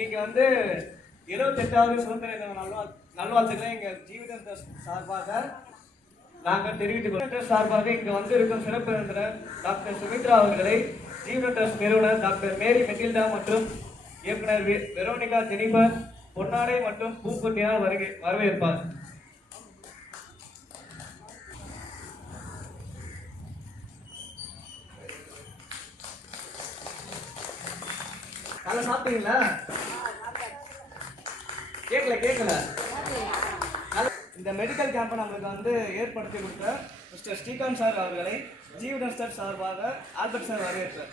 இன்னைக்கு வந்து 28வது சுதந்திர தின நல்வாழ்த்துக்களை எங்க ஜீவிதம் சார்பாக நாங்கள் தெரிவித்துக் கொள்கிறோம். சார்பாக இங்கு வந்து இருக்கும் சிறப்பு விருந்தினர் டாக்டர் சுமித்ரா அவர்களை ஜீவன் ட்ரஸ்ட் நிறுவனர் டாக்டர் மேரி மெட்டில்டா மற்றும் இயக்குனர் வெரோனிகா ஜெனிபர் பொன்னாடை மற்றும் பூக்குட்டியால் வரவேற்பார். நல்லா சாப்பிட்டீங்களா? கேட்கல. இந்த மெடிக்கல் கேம்பை நம்மளுக்கு வந்து ஏற்படுத்தி கொடுத்த மிஸ்டர் ஸ்ரீகாந்த் சார் அவர்களை ஜீவன் சார் சார்பாக ஆல்பர்ட் சார் வரவேற்றார்.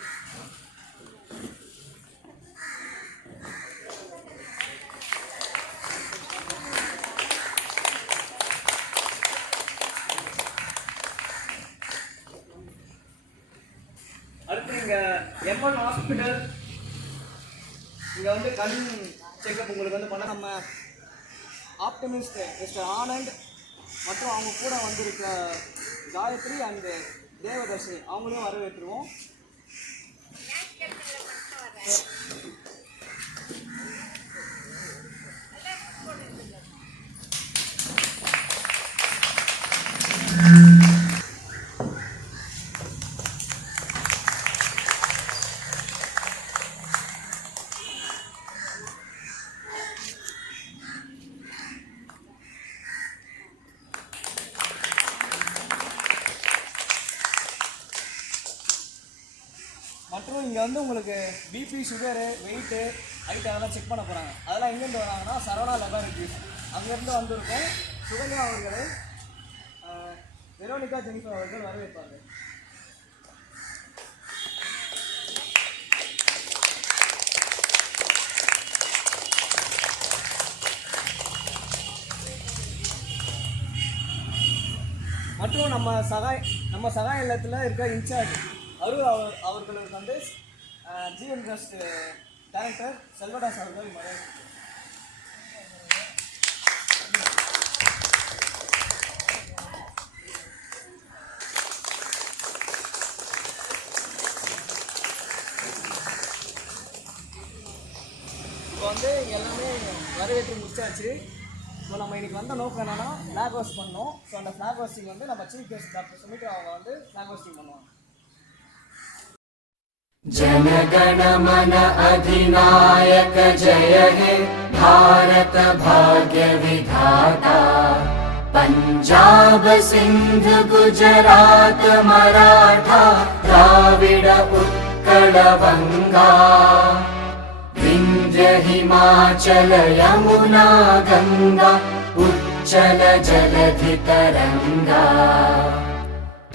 அடுத்து இங்க எம்என் ஹாஸ்பிட்டல் இங்க வந்து கண் செக்அப் உங்களுக்கு வந்து பண்ண நம்ம ஆப்டமிஸ்ட் மிஸ்டர் ஆனந்த் மற்றும் அவங்க கூட வந்திருக்க காயத்ரி அண்ட் தேவதர்ஷினி அவங்களையும் வரவேற்றுருவோம். மற்றும் இங்கே வந்து உங்களுக்கு பிபி சுகரு வெயிட்டு ஹைட் அதெல்லாம் செக் பண்ண போகிறாங்க. அதெல்லாம் எங்கேருந்து வராங்கன்னா சரவணா லெபார்டரிஸ் அங்கேருந்து வந்திருக்கோம். சுகன்யா அவர்களை வெரோனிகா ஜெனிஃபர் அவர்கள் வரவேற்பார்கள். மற்றும் நம்ம சகாய இல்லத்தில் இருக்க இன்சார்ஜ் அவர்களுக்கு வந்து ஜிஎம் ட்ரஸ்ட் டைரக்டர் செல்வதாஸ் அவர்கள் இப்போ வந்து எல்லாமே வரவேற்று முடிச்சாச்சு. ஸோ நம்ம இன்னைக்கு வந்த நோக்கம் என்னன்னா ஃப்ளாக் ஹோஸ்ட் பண்ணோம். ஸோ அந்த ஃப்ளாக் ஹோஸ்டிங் வந்து நம்ம சீஃப் கெஸ்ட் டாக்டர் சுமித்ரா அவங்க வந்து ஃப்ளாக் ஹோஸ்டிங் பண்ணுவாங்க. जनगण मन अधिनायक जय हे भारत भाग्य विधाता पंजाब सिंध गुजरात मराठा द्राविड उत्कल बंगा विंध्य हिमाचल यमुना गंगा उच्चल जलधि तरंगा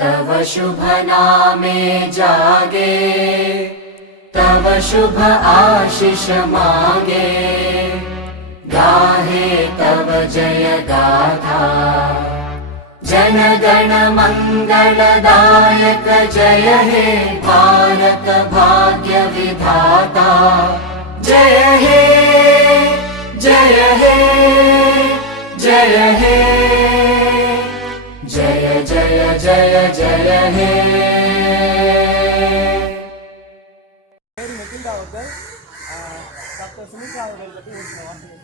तव शुभ नामे जागे तव शुभ आशीष मागे गाहे तव जय गाथा जनगण मंगलदायक जय हे भारत भाग्य विधाता जय हे जय हे जय हे जय जय जय जय हे மேரி மெட்டில்டா அவர்கள் டாக்டர் சுமித்ரா அவர்கள் பற்றி ஒரு சில வார்த்தைகள்.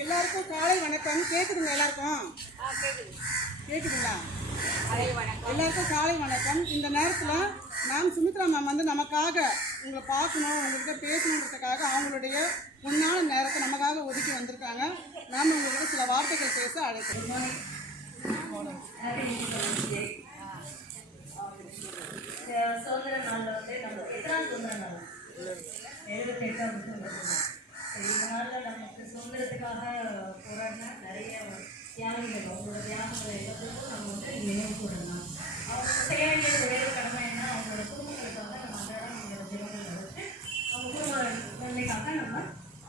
எல்லாருக்கும் காலை வணக்கம். கேட்குதுங்க? எல்லாருக்கும் கேட்குதுங்களா? எல்லாருக்கும் காலை வணக்கம். இந்த நேரத்தில் மேம் சுமித்ரா மேம் வந்து நமக்காக உங்களை பார்க்கணும், உங்கள்கிட்ட பேசணுன்றதுக்காக அவங்களுடைய பொன்னான நேரத்தை நமக்காக ஒதுக்கி வந்திருக்காங்க. மேம் உங்கள்கிட்ட சில வார்த்தைகள் பேச அழைக்கிறோம். சுதந்திர நாளில் வந்து நம்ம எத்தனாவது சுதந்திர நாள்? 78வது சுதந்திர நாள். இதனால் நமக்கு சுதந்திரத்துக்காக போராடின நிறைய தியாகிகள், அவங்களோட தியாகங்களை எல்லாத்துக்கும் நம்ம வந்து நினைவு கூறணும். அவங்க செய்ய வேண்டிய ஒரே கடமை என்ன, அவங்களோட குடும்பங்களுக்காக நம்ம அன்றாடம் அவங்களோட ஜீவனங்களை வச்சு அவங்க குடும்ப குழந்தைக்காக நம்ம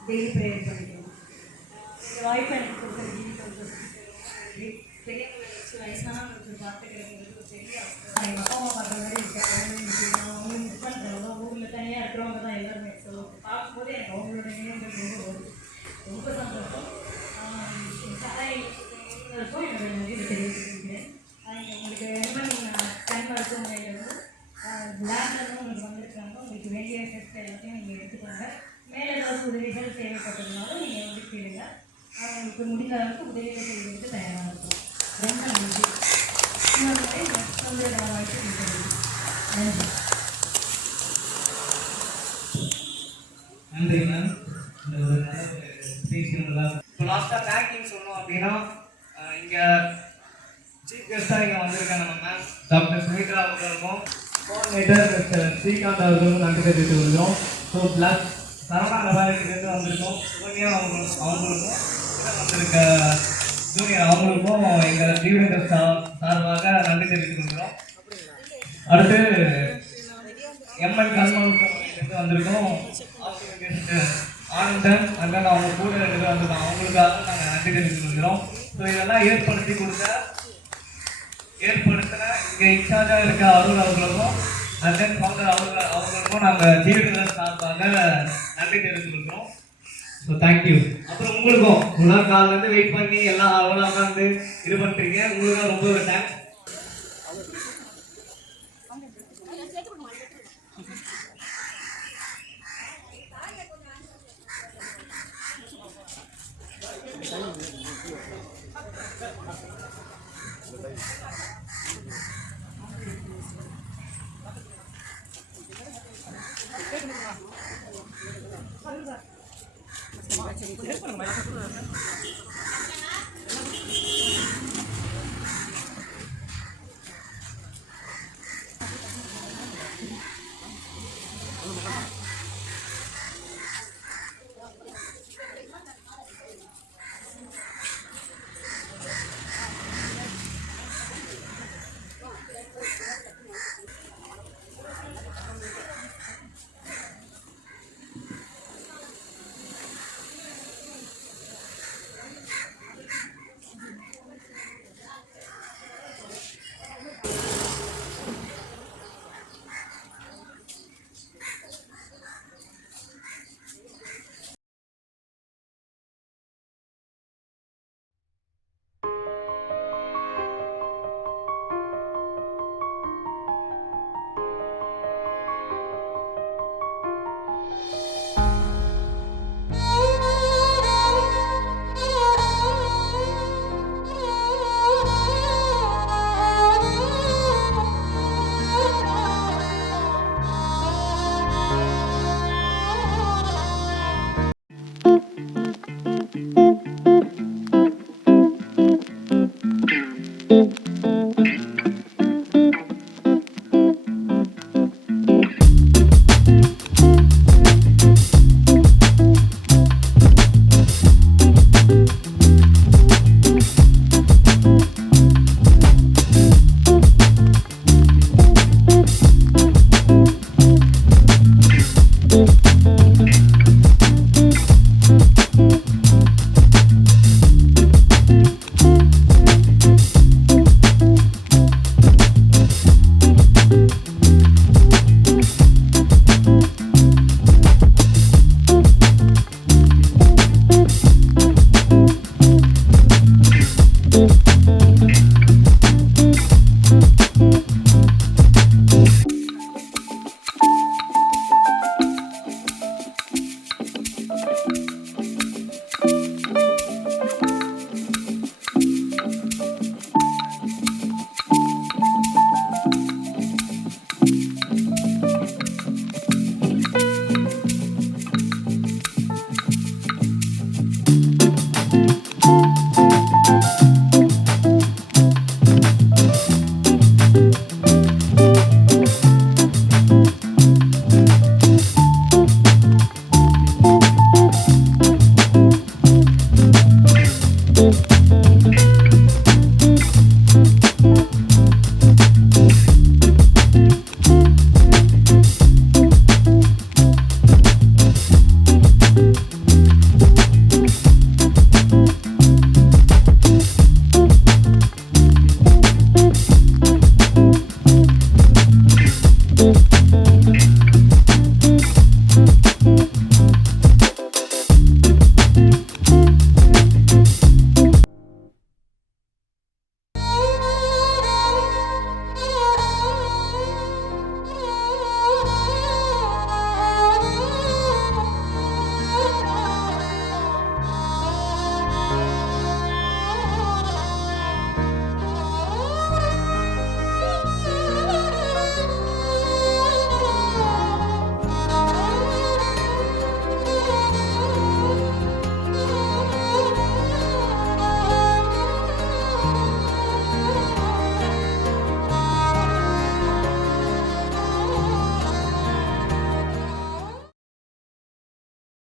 டெய்லி ப்ரேயர் பண்ணிக்கணும். இந்த வாய்ப்பு எனக்கு கொடுக்குற பெரியவங்களை வச்சு வயசானவங்களுக்கு பார்த்து கிடைக்கிறது ஒரு பெரிய எங்கள் அப்பா அம்மா பார்க்குற மாதிரி இருக்கேன். அவங்க மிஸ் பண்ணுறவங்க ஊரில் தனியாக இருக்கிறவங்க தான் எல்லாருமே. ஸோ பார்க்கும்போது எனக்கு அவங்களோட நினைவுகள் ரொம்ப சந்தோஷம். சகாய்க்கும் என்னோட நன்றி தெரிவித்துக்கிறேன். உங்களுக்கு கண் மருத்துவமனையில் வந்து லேப்லேருந்து உங்களுக்கு வந்திருக்காங்க. உங்களுக்கு வேண்டிய டெஸ்ட் எல்லாத்தையும் நீங்கள் எடுத்துக்கோங்க. உதவிகள் தேவைப்பட்டதுனாலும் நீங்கள் வந்து கேளுங்க. அவங்களுக்கு முடிந்த அளவுக்கு உதவிகள் செய்வதற்கு தயாராக இருக்கும். ரொம்ப நன்றி. இன்னொரு முறை சுதந்திர தின வாழ்த்து நன்றி. நன்றி மேம். இந்த ஒரு நல்ல ஸ்பீச் இப்போ லாஸ்ட்டாக தேங்க்யூ சொன்னோம் அப்படின்னா இங்கே சீஃப் கெஸ்ட்டாக இங்கே வந்திருக்காங்க நம்ம மேம் டாக்டர் சுமித்ரா அவர்களுக்கும் கோஆர்டினேட்டர் மிஸ்டர் ஸ்ரீகாந்த் அவர்களுக்கும் நன்றி தெரிவித்துக் கொள்கிறோம். ஸோ பிளஸ் சரவணா நபாரிலிருந்து வந்திருக்கோம் சுகன்யா அவங்களுக்கும் வந்திருக்க ஜூனியர் அவங்களுக்கும் எங்கள் டிவிடெண்டர் சார்பாக நன்றி தெரிவித்துக் கொள்கிறோம். அடுத்து எம்என் கல்மனுக்கு வந்திருக்கோம் ஆனந்தன் அண்ணன் அவங்க கூட 2 பேர் வந்திருக்கோம். அவங்களுக்காக நாங்கள் நன்றி தெரிவித்துக் கொள்கிறோம். ஸோ இதெல்லாம் ஏற்படுத்தின இங்கே இன்சார்ஜாக இருக்க அருள் அவர்களுக்கும் அண்ணன் ஃபவுண்டர் அவங்களுக்கும் நாங்கள் ஜீவிதர் சார்பாக நன்றி தெரிவித்துக் கொள்கிறோம். So thank you. அப்புறம் உங்களுக்கும் உலக காலிலேருந்து வெயிட் பண்ணி எல்லாம் அவ்வளோ உட்காந்து இது பண்ணுறீங்க. உங்களுக்கும் ரொம்ப ஒரு தேங்க்ஸ்.